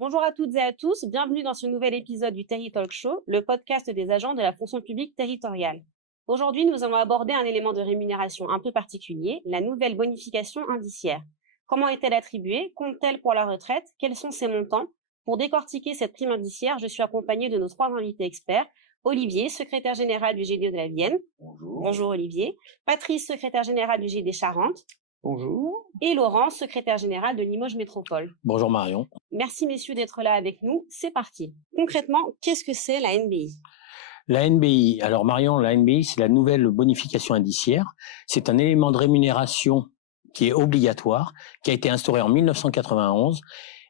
Bonjour à toutes et à tous, bienvenue dans ce nouvel épisode du Terry Talk Show, le podcast des agents de la fonction publique territoriale. Aujourd'hui, nous allons aborder un élément de rémunération un peu particulier, la nouvelle bonification indiciaire. Comment est-elle attribuée? Compte-t-elle pour la retraite? Quels sont ses montants? Pour décortiquer cette prime indiciaire, je suis accompagnée de nos trois invités experts. Olivier, secrétaire général du GDE de la Vienne. Bonjour. Bonjour Olivier. Patrice, secrétaire général du GD Charente. Bonjour. Et Laurent, secrétaire général de Limoges Métropole. Bonjour Marion. Merci messieurs d'être là avec nous. C'est parti. Concrètement, qu'est-ce que c'est la NBI? La NBI, alors Marion, la NBI, c'est la nouvelle bonification indiciaire. C'est un élément de rémunération qui est obligatoire, qui a été instauré en 1991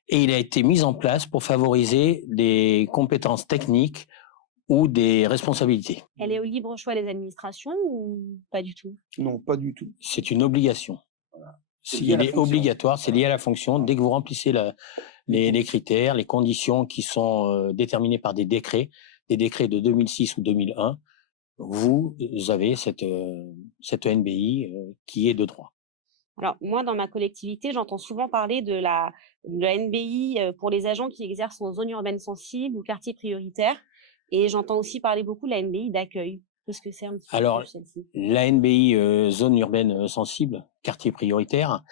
et il a été mis en place pour favoriser des compétences techniques ou des responsabilités. Elle est au libre choix des administrations ou pas du tout? Non, pas du tout. C'est une obligation. Voilà. Il est obligatoire, c'est lié à la fonction. Dès que vous remplissez les critères, les conditions qui sont déterminées par des décrets de 2006 ou 2001, vous avez cette NBI qui est de droit. Alors, moi, dans ma collectivité, j'entends souvent parler de la NBI pour les agents qui exercent en zone urbaine sensible ou quartier prioritaire. Et j'entends aussi parler beaucoup de la NBI d'accueil. Qu'est-ce que c'est un petit peu Alors, celle-ci? La NBI zone urbaine sensible, quartier prioritaire,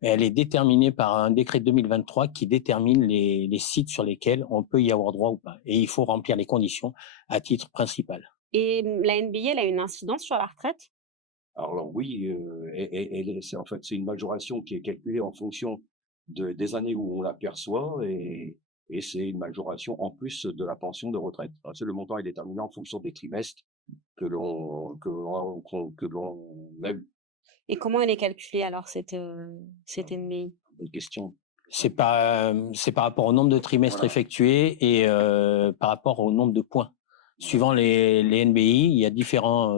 elle est déterminée par un décret de 2023 qui détermine les sites sur lesquels on peut y avoir droit ou pas. Et il faut remplir les conditions à titre principal. Et la NBI, elle a une incidence sur la retraite? Alors oui, c'est une majoration qui est calculée en fonction des années où on la perçoit et c'est une majoration en plus de la pension de retraite. Alors, le montant est déterminé en fonction des trimestres que l'on a eu. Et comment elle est calculée alors cette NBI? Une question. C'est par rapport au nombre de trimestres effectués et par rapport au nombre de points. Suivant les NBI, il y a différents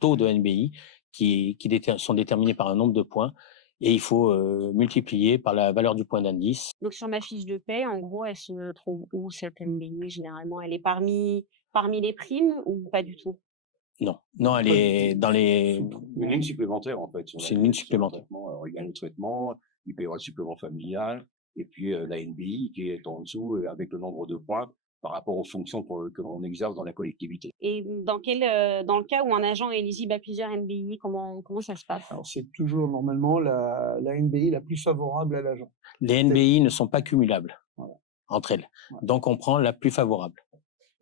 taux de NBI qui sont déterminés par un nombre de points et il faut multiplier par la valeur du point d'indice. Donc sur ma fiche de paie, en gros, elle se trouve où cette NBI généralement? Elle est parmi les primes ou pas du tout? Non, elle est dans les... Une ligne supplémentaire en fait. C'est une ligne supplémentaire. Il y a le traitement, il peut y avoir le supplément familial et puis la NBI qui est en dessous avec le nombre de points par rapport aux fonctions que l'on exerce dans la collectivité. Et dans le cas où un agent est éligible à plusieurs NBI, comment ça se passe? Alors, c'est toujours normalement la NBI la plus favorable à l'agent. Les NBI ne sont pas cumulables entre elles. Voilà. Donc, on prend la plus favorable.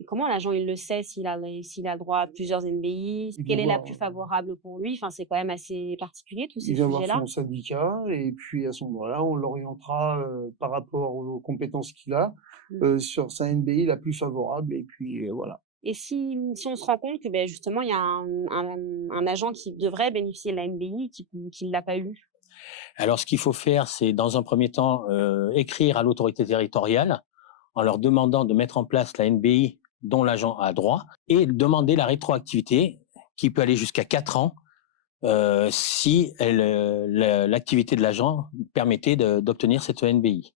Et comment l'agent il le sait s'il a droit à plusieurs NBI? Quelle est la plus favorable pour lui? Enfin, c'est quand même assez particulier tous ces Il va voir sujets-là. son syndicat et puis à ce moment-là, on l'orientera par rapport aux compétences qu'il a sur sa NBI la plus favorable et puis voilà. Et si on se rend compte que justement il y a un agent qui devrait bénéficier de la NBI qui ne l'a pas eu? Alors, ce qu'il faut faire, c'est dans un premier temps écrire à l'autorité territoriale en leur demandant de mettre en place la NBI dont l'agent a droit et demander la rétroactivité qui peut aller jusqu'à 4 ans si l'activité de l'agent permettait d'obtenir cette NBI.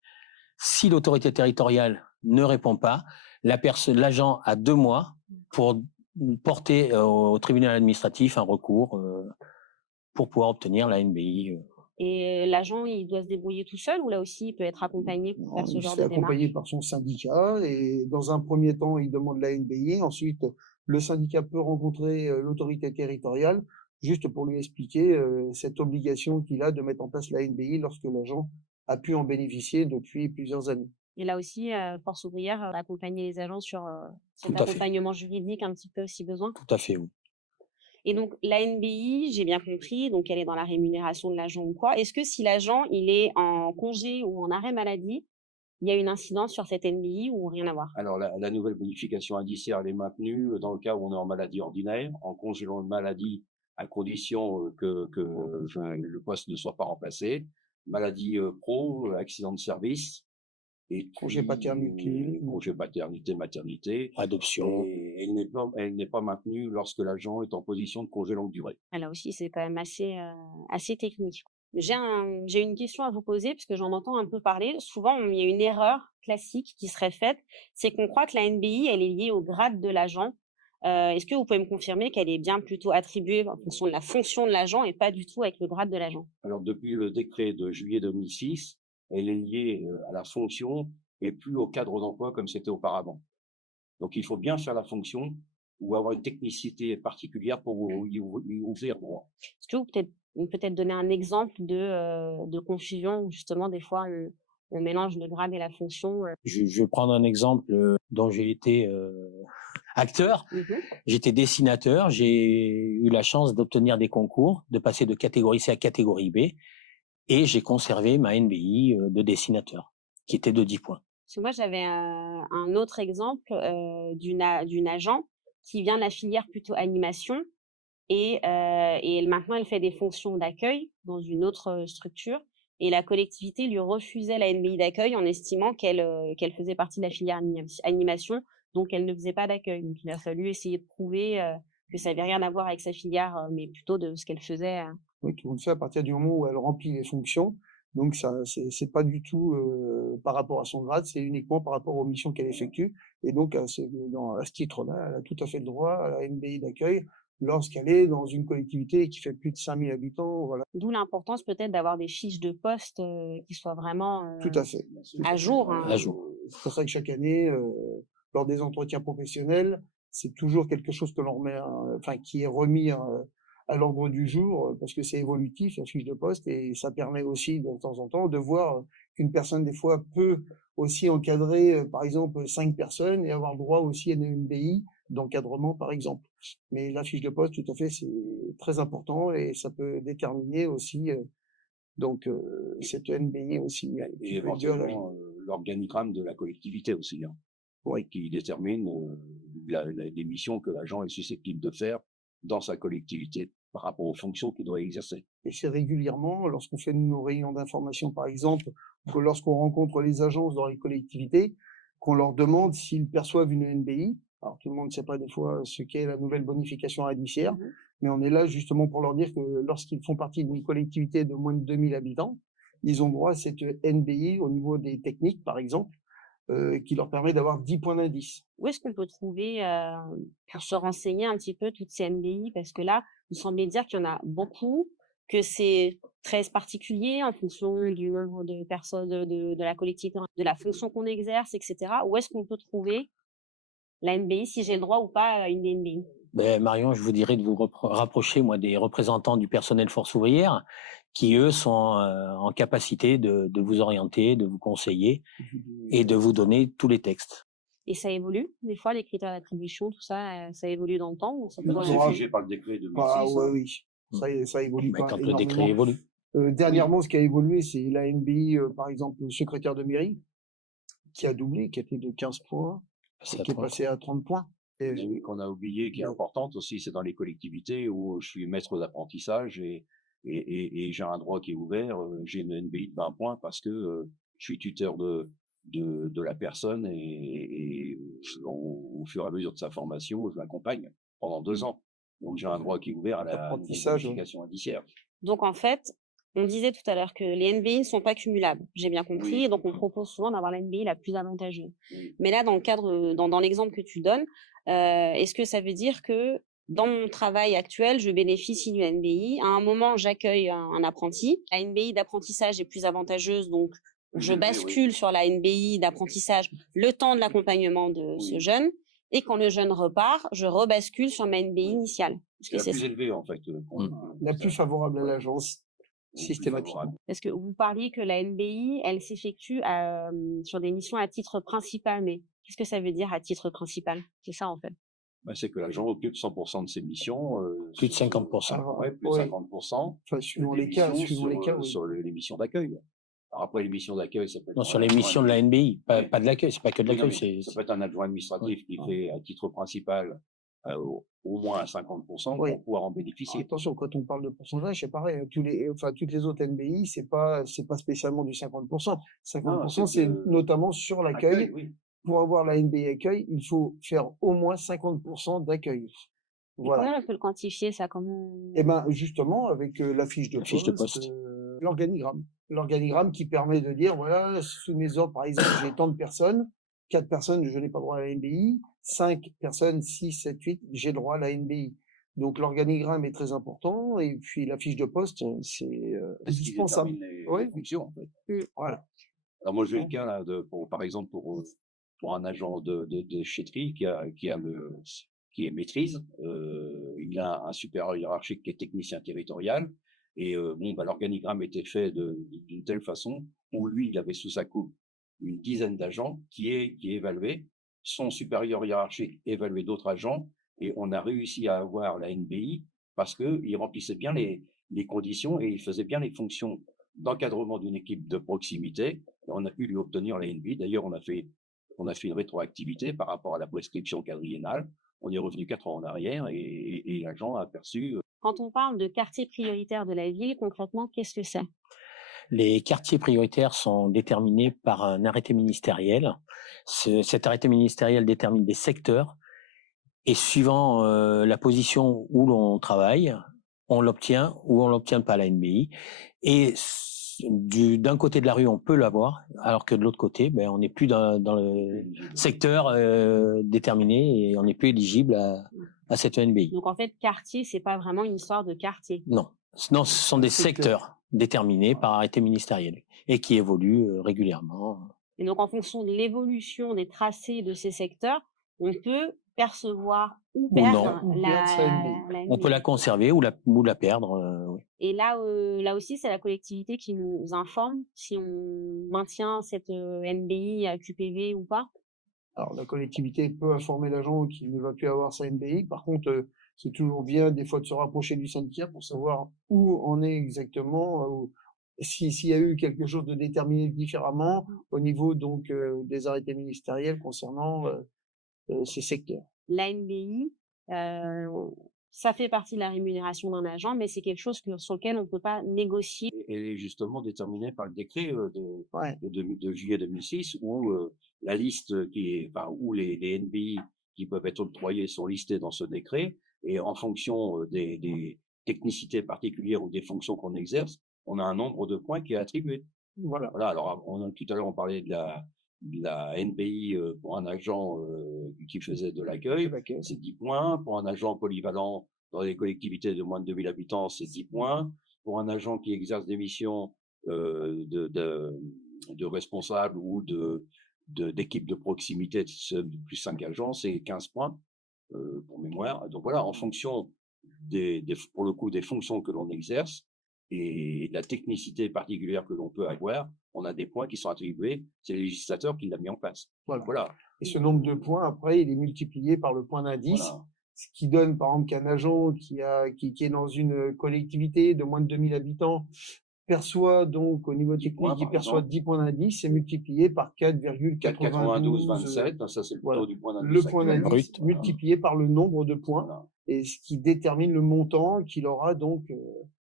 Si l'autorité territoriale ne répond pas, l'agent a 2 mois pour porter au tribunal administratif un recours pour pouvoir obtenir la NBI. Et l'agent, il doit se débrouiller tout seul ou là aussi il peut être accompagné pour faire ce genre de démarche? Il se fait accompagner par son syndicat et dans un premier temps, il demande la NBI. Ensuite, le syndicat peut rencontrer l'autorité territoriale juste pour lui expliquer cette obligation qu'il a de mettre en place la NBI lorsque l'agent a pu en bénéficier depuis plusieurs années. Et là aussi, Force ouvrière va accompagner les agents sur cet Tout à fait. accompagnement juridique un petit peu si besoin? Tout à fait, oui. Et donc la NBI, j'ai bien compris, donc elle est dans la rémunération de l'agent ou quoi. Est-ce que si l'agent il est en congé ou en arrêt maladie, il y a une incidence sur cette NBI ou rien à voir? Alors la nouvelle bonification indiciaire elle est maintenue dans le cas où on est en maladie ordinaire, en congé de maladie à condition que le poste ne soit pas remplacé, maladie pro, accident de service. Et Congé paternité. Congé paternité, maternité. Adoption. Et elle n'est pas maintenue lorsque l'agent est en position de congé longue durée. Là aussi, c'est quand même assez technique. J'ai une question à vous poser parce que j'en entends un peu parler. Souvent, il y a une erreur classique qui serait faite, c'est qu'on croit que la NBI, elle est liée au grade de l'agent. Est-ce que vous pouvez me confirmer qu'elle est bien plutôt attribuée en fonction de la fonction de l'agent et pas du tout avec le grade de l'agent? Alors depuis le décret de juillet 2006, elle est liée à la fonction et plus au cadre d'emploi comme c'était auparavant. Donc il faut bien faire la fonction ou avoir une technicité particulière pour y ouvrir droit. Est-ce que vous peut-être donner un exemple de confusion où justement des fois on mélange le grade et la fonction? Je vais prendre un exemple dont j'ai été acteur. J'étais dessinateur, j'ai eu la chance d'obtenir des concours, de passer de catégorie C à catégorie B, et j'ai conservé ma NBI de dessinateur, qui était de 10 points. Parce que moi, j'avais un autre exemple d'une agent qui vient de la filière plutôt animation et maintenant elle fait des fonctions d'accueil dans une autre structure et la collectivité lui refusait la NBI d'accueil en estimant qu'elle faisait partie de la filière animation, donc elle ne faisait pas d'accueil. Donc il a fallu essayer de prouver que ça avait rien à voir avec sa filière, mais plutôt de ce qu'elle faisait. Oui, tout le monde fait à partir du moment où elle remplit les fonctions. Donc ça, c'est pas du tout par rapport à son grade, c'est uniquement par rapport aux missions qu'elle effectue. Et donc à ce titre-là, elle a tout à fait le droit à la NBI d'accueil lorsqu'elle est dans une collectivité qui fait plus de 5000 habitants. Voilà. D'où l'importance peut-être d'avoir des fiches de poste qui soient vraiment Tout à fait. à jour. À jour. C'est pour ça que chaque année, lors des entretiens professionnels, c'est toujours quelque chose que l'on remet, qui est remis à l'ordre du jour, parce que c'est évolutif, la fiche de poste, et ça permet aussi de temps en temps de voir qu'une personne des fois peut aussi encadrer, par exemple, 5 personnes et avoir droit aussi à une NBI d'encadrement, par exemple. Mais la fiche de poste, tout à fait, c'est très important et ça peut déterminer aussi cette NBI aussi. Et éventuellement l'organigramme de la collectivité aussi, qui détermine les missions que l'agent est susceptible de faire dans sa collectivité par rapport aux fonctions qu'il doit exercer. Et c'est régulièrement, lorsqu'on fait nos réunions d'information, par exemple, ou lorsqu'on rencontre les agences dans les collectivités, qu'on leur demande s'ils perçoivent une NBI. Alors, tout le monde ne sait pas des fois ce qu'est la nouvelle bonification indiciaire, mais on est là justement pour leur dire que lorsqu'ils font partie d'une collectivité de moins de 2000 habitants, ils ont droit à cette NBI au niveau des techniques, par exemple, qui leur permet d'avoir 10 points d'indice. Où est-ce qu'on peut trouver, pour se renseigner un petit peu, toutes ces NBI? Parce que là, vous semblez dire qu'il y en a beaucoup, que c'est très particulier en fonction du nombre de personnes, de la collectivité, de la fonction qu'on exerce, etc. Où est-ce qu'on peut trouver la NBI, si j'ai le droit ou pas à une NBI? Marion, je vous dirais de vous rapprocher, moi, des représentants du personnel force ouvrière, qui, eux, sont en capacité de vous orienter, de vous conseiller et de vous donner tous les textes. Et ça évolue, des fois, les critères d'attribution, tout ça, ça évolue dans le temps ou ça peut C'est figé par le décret de 2006. Oui, ça évolue pas Quand le énormément. décret évolue. Dernièrement, ce qui a évolué, c'est la NBI, par exemple, le secrétaire de mairie, qui a doublé, qui était de 15 points, qui est passé à 30 points. Et qu'on a oublié, qui est importante aussi, c'est dans les collectivités où je suis maître d'apprentissage et j'ai un droit qui est ouvert, j'ai une NBI de 20 points parce que je suis tuteur de la personne et au fur et à mesure de sa formation, je l'accompagne pendant 2 ans. Donc j'ai un droit qui est ouvert à la bonification indiciaire. Donc en fait, on disait tout à l'heure que les NBI ne sont pas cumulables. J'ai bien compris. Et donc on propose souvent d'avoir la NBI la plus avantageuse. Mais là, dans le cadre, dans l'exemple que tu donnes, est-ce que ça veut dire que dans mon travail actuel, je bénéficie d'une NBI. À un moment, j'accueille un apprenti. La NBI d'apprentissage est plus avantageuse, donc je bascule sur la NBI d'apprentissage le temps de l'accompagnement de ce jeune. Et quand le jeune repart, je rebascule sur ma NBI initiale. C'est la plus élevée, en fait. La plus favorable à l'agence, systématiquement. Parce que vous parliez que la NBI, elle s'effectue sur des missions à titre principal. Mais qu'est-ce que ça veut dire à titre principal? C'est ça, en fait. C'est que l'agent occupe 100% de ses missions. Plus de 50%. Plus de 50%. Enfin, suivant les cas, sur les missions d'accueil. Alors après, les missions d'accueil, ça peut être... Non, sur les missions de la NBI, pas de l'accueil, c'est pas que de l'accueil. Ça peut être un adjoint administratif qui fait à titre principal au moins à 50% pour pouvoir en bénéficier. Attention, quand on parle de pourcentage, c'est pareil. Toutes les autres NBI, c'est pas spécialement du 50%. 50%, c'est notamment sur l'accueil. Pour avoir la NBI accueil, il faut faire au moins 50% d'accueil. Voilà. Comment on peut le quantifier, ça? Justement, avec la fiche de poste. L'organigramme. L'organigramme qui permet de dire, voilà, sous mes ordres, par exemple, j'ai tant de personnes, 4 personnes, je n'ai pas droit à la NBI, 5 personnes, 6, 7, 8, j'ai droit à la NBI. Donc l'organigramme est très important, et puis la fiche de poste, c'est indispensable. Les fonctions, en fait. Voilà. Alors moi, j'ai le cas là, par exemple, pour un agent de déchetterie qui est maîtrise, il a un supérieur hiérarchique qui est technicien territorial et bon, bah, l'organigramme était fait d'une telle façon où lui, il avait sous sa coupe une dizaine d'agents qui évaluaient. Son supérieur hiérarchique évaluait d'autres agents et on a réussi à avoir la NBI parce qu'il remplissait bien les conditions et il faisait bien les fonctions d'encadrement d'une équipe de proximité. On a pu lui obtenir la NBI. D'ailleurs, on a fait une rétroactivité par rapport à la prescription quadriennale. On est revenu 4 ans en arrière et l'agent a perçu. Quand on parle de quartier prioritaire de la ville, concrètement, qu'est-ce que c'est? Les quartiers prioritaires sont déterminés par un arrêté ministériel. Cet arrêté ministériel détermine des secteurs et suivant la position où l'on travaille, on l'obtient ou on l'obtient pas, la NBI. Et d'un côté de la rue, on peut l'avoir, alors que de l'autre côté, ben, on n'est plus dans le secteur déterminé et on n'est plus éligible à cette NBI. Donc en fait, quartier, c'est pas vraiment une histoire de quartier. Non, ce sont des secteurs déterminés par arrêté ministériel et qui évoluent régulièrement. Et donc en fonction de l'évolution des tracés de ces secteurs, on peut percevoir ou perdre la NBI. On peut la conserver ou la perdre. Oui. Et là aussi, c'est la collectivité qui nous informe si on maintient cette NBI à QPV ou pas. Alors, la collectivité peut informer l'agent qu'il ne va plus avoir sa NBI. Par contre, c'est toujours bien, des fois, de se rapprocher du syndicat pour savoir où on est exactement, s'il y a eu quelque chose de déterminé différemment au niveau donc des arrêtés ministériels concernant ces secteurs. La NBI, ça fait partie de la rémunération d'un agent, mais c'est quelque chose sur lequel on ne peut pas négocier. Elle est justement déterminée par le décret de juillet 2006 où la liste où les NBI qui peuvent être octroyés sont listés dans ce décret et en fonction des technicités particulières ou des fonctions qu'on exerce, on a un nombre de points qui est attribué. Voilà. Alors, tout à l'heure, on parlait de la NBI pour un agent qui faisait de l'accueil, c'est 10 points. Pour un agent polyvalent dans les collectivités de moins de 2000 habitants, c'est 10 points. Pour un agent qui exerce des missions de responsable ou d'équipe de proximité de plus 5 agents, c'est 15 points pour mémoire. Donc voilà, en fonction pour le coup des fonctions que l'on exerce et de la technicité particulière que l'on peut avoir, on a des points qui sont attribués. C'est le législateur qui l'a mis en place. Voilà. Et ce nombre de points, après, il est multiplié par le point d'indice, ce qui donne, par exemple, qu'un agent qui est dans une collectivité de moins de 2000 habitants perçoit donc au niveau technique, il perçoit 10 points d'indice, c'est multiplié par 4,9227, ça c'est le taux du point d'indice. Le point d'indice multiplié par le nombre de points, et ce qui détermine le montant qu'il aura donc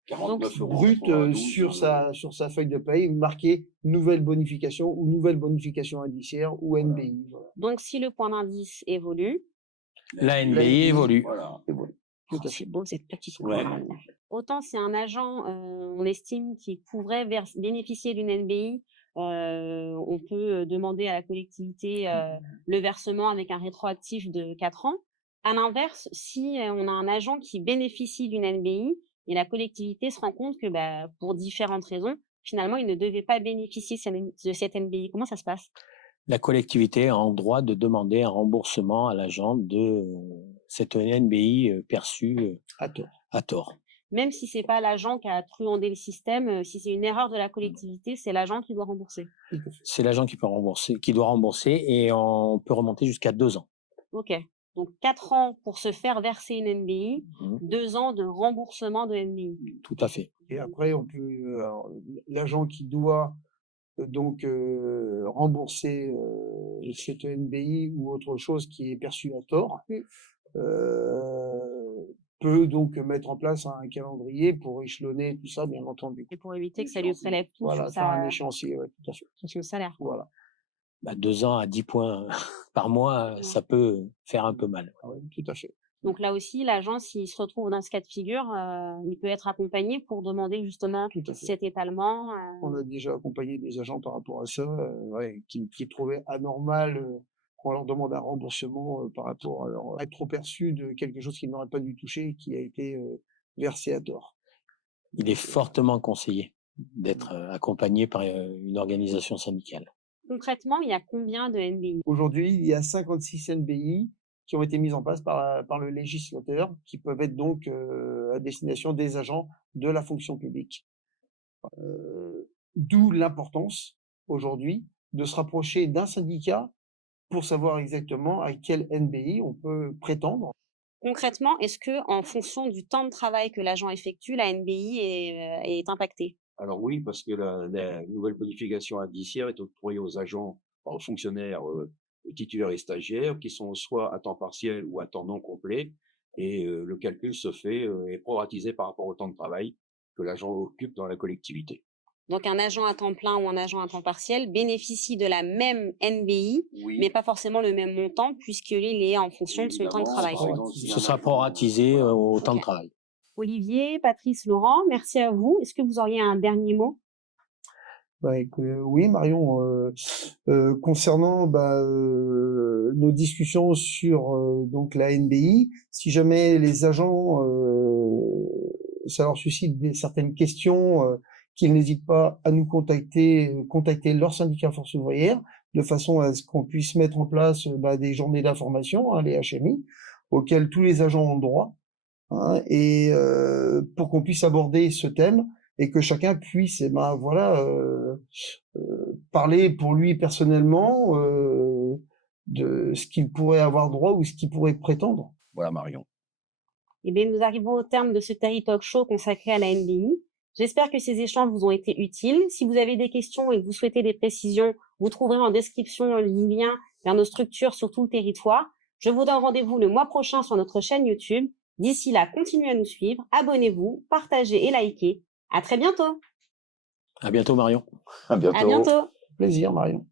49 euros brut sur sa feuille de paye, marqué nouvelle bonification ou nouvelle bonification indiciaire ou NBI. Voilà. Donc si le point d'indice évolue, la NBI évolue. Voilà. C'est beau cette petite morale. Autant c'est un agent, on estime qu'il pourrait bénéficier d'une NBI, on peut demander à la collectivité le versement avec un rétroactif de 4 ans. À l'inverse, si on a un agent qui bénéficie d'une NBI et la collectivité se rend compte que pour différentes raisons, finalement, il ne devait pas bénéficier de cette NBI. Comment ça se passe? La collectivité a en droit de demander un remboursement à l'agent de cette NBI perçue à tort. Même si c'est pas l'agent qui a truandé le système, si c'est une erreur de la collectivité, c'est l'agent qui doit rembourser. C'est l'agent qui doit rembourser et on peut remonter jusqu'à 2 ans. Ok. Donc 4 ans pour se faire verser une NBI, 2 ans de remboursement de NBI. Tout à fait. Et après, l'agent qui doit donc rembourser cette NBI ou autre chose qui est perçue à tort, peut donc mettre en place un calendrier pour échelonner tout ça, bien entendu. Et pour éviter que ça lui prélève tout sur un échéancier, tout à fait. Sur le salaire. Voilà. 2 ans à 10 points par mois, ça peut faire un peu mal. Oui, tout à fait. Donc là aussi, l'agent, s'il se retrouve dans ce cas de figure, il peut être accompagné pour demander justement cet étalement. On a déjà accompagné des agents par rapport à ça, qui trouvaient anormal qu'on leur demande un remboursement par rapport à leur être trop perçu de quelque chose qu'ils n'auraient pas dû toucher et qui a été versé à tort. Il est fortement conseillé d'être accompagné par une organisation syndicale. Concrètement, il y a combien de NBI? Aujourd'hui, il y a 56 NBI qui ont été mises en place par le législateur, qui peuvent être donc à destination des agents de la fonction publique. D'où l'importance aujourd'hui de se rapprocher d'un syndicat pour savoir exactement à quel NBI on peut prétendre. Concrètement, est-ce que, en fonction du temps de travail que l'agent effectue, la NBI est impactée? Alors oui, parce que la nouvelle bonification indiciaire est octroyée aux agents, aux fonctionnaires titulaires et stagiaires qui sont soit à temps partiel ou à temps non complet. Et le calcul se fait est proratisé par rapport au temps de travail que l'agent occupe dans la collectivité. Donc, un agent à temps plein ou un agent à temps partiel bénéficie de la même NBI, mais pas forcément le même montant, puisqu'il est en fonction de son temps de travail. Ce sera proratisé au temps de travail. Olivier, Patrice, Laurent, merci à vous. Est-ce que vous auriez un dernier mot? Oui, Marion, concernant nos discussions sur donc la NBI, si jamais les agents, ça leur suscite certaines questions, qu'ils n'hésitent pas à nous contacter leur syndicat Force ouvrière, de façon à ce qu'on puisse mettre en place des journées d'information, hein, les HMI, auxquelles tous les agents ont droit, hein, et pour qu'on puisse aborder ce thème et que chacun puisse parler pour lui personnellement de ce qu'il pourrait avoir droit ou ce qu'il pourrait prétendre. Voilà, Marion. Eh bien, nous arrivons au terme de ce Terry Talk Show consacré à la NBI. J'espère que ces échanges vous ont été utiles. Si vous avez des questions et que vous souhaitez des précisions, vous trouverez en description le lien vers nos structures sur tout le territoire. Je vous donne rendez-vous le mois prochain sur notre chaîne YouTube. D'ici là, continuez à nous suivre, abonnez-vous, partagez et likez. À très bientôt. À bientôt, Marion. À bientôt. À bientôt. Plaisir, Marion.